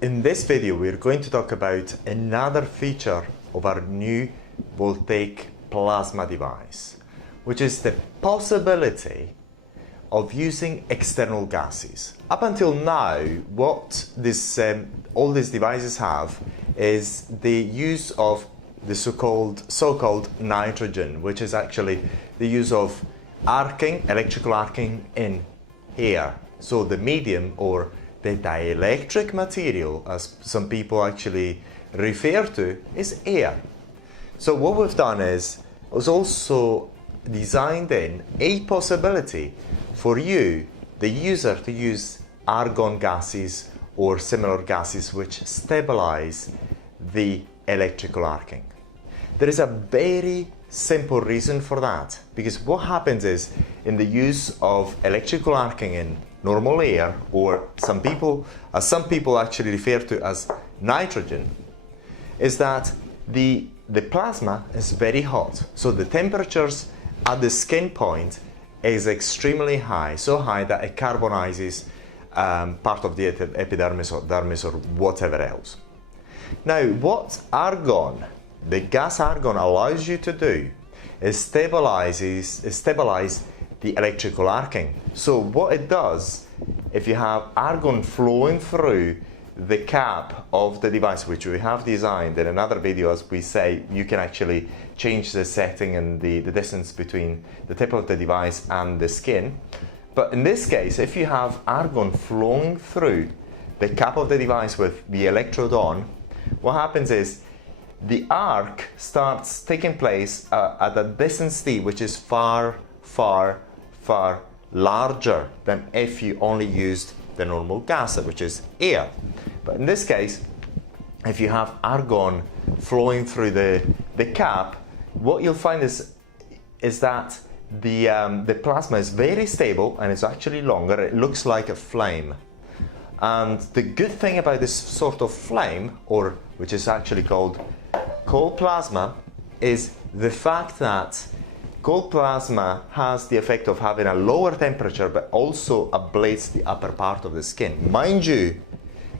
In this video, we're going to talk about another feature of our new Voltaic plasma device, which is the possibility of using external gases. Up until now, what all these devices have is the use of the so-called nitrogen, which is actually the use of electrical arcing in air. So the medium, or the dielectric material, as some people actually refer to, is air. So what we've done is also designed in a possibility for you, the user, to use argon gases or similar gases which stabilize the electrical arcing. There is a very simple reason for that, because what happens is, in the use of electrical arcing in normal air, or some people actually refer to as nitrogen, is that the plasma is very hot. So the temperatures at the skin point is extremely high, so high that it carbonizes part of the epidermis or dermis or whatever else. Now, what argon, the gas argon, allows you to do is stabilize the electrical arcing. So what it does, if you have argon flowing through the cap of the device, which we have designed in another video, as we say, you can actually change the setting and the distance between the tip of the device and the skin. But in this case, if you have argon flowing through the cap of the device with the electrode on, what happens is the arc starts taking place at a distance t, which is far larger than if you only used the normal gas, which is air. But in this case, if you have argon flowing through the cap, what you'll find is that the plasma is very stable and it's actually longer. It looks like a flame. And the good thing about this sort of flame, or which is actually called cold plasma, is the fact that cold plasma has the effect of having a lower temperature, but also ablates the upper part of the skin. Mind you,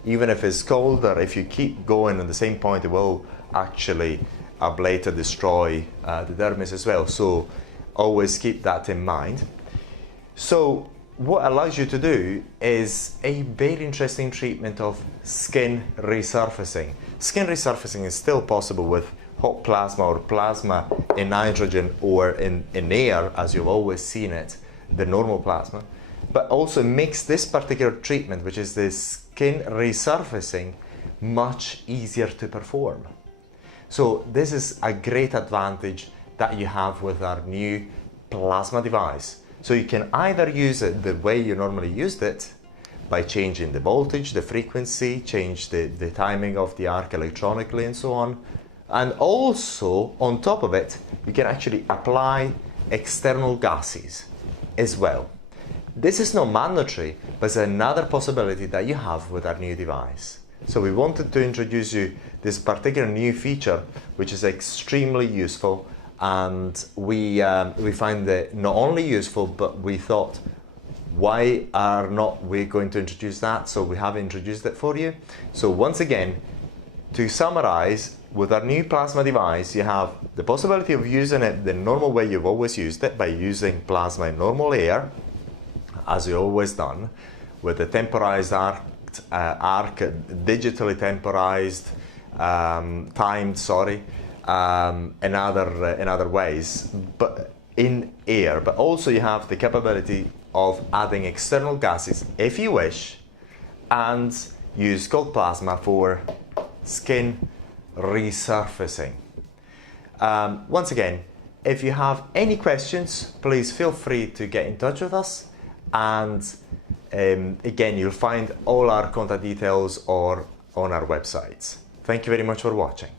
even if it's colder, if you keep going on the same point, it will actually ablate and destroy the dermis as well. So always keep that in mind. So what allows you to do is a very interesting treatment of skin resurfacing. Skin resurfacing is still possible with hot plasma or plasma in nitrogen or in air, as you've always seen it, the normal plasma, but also makes this particular treatment, which is the skin resurfacing, much easier to perform. So this is a great advantage that you have with our new plasma device. So you can either use it the way you normally used it, by changing the voltage, the frequency, change the timing of the arc electronically and so on. And also, on top of it, you can actually apply external gases as well. This is not mandatory, but it's another possibility that you have with our new device. So we wanted to introduce you this particular new feature, which is extremely useful, and we find it not only useful, but we thought, why are not we going to introduce that? So we have introduced it for you. So once again, to summarize, with our new plasma device, you have the possibility of using it the normal way you've always used it, by using plasma in normal air, as you've always done, with the temporized arc, digitally temporized, timed, in other ways, but in air. But also you have the capability of adding external gases if you wish, and use cold plasma for skin resurfacing. Once again, if you have any questions, please feel free to get in touch with us, and again, you'll find all our contact details or on our websites. Thank you very much for watching.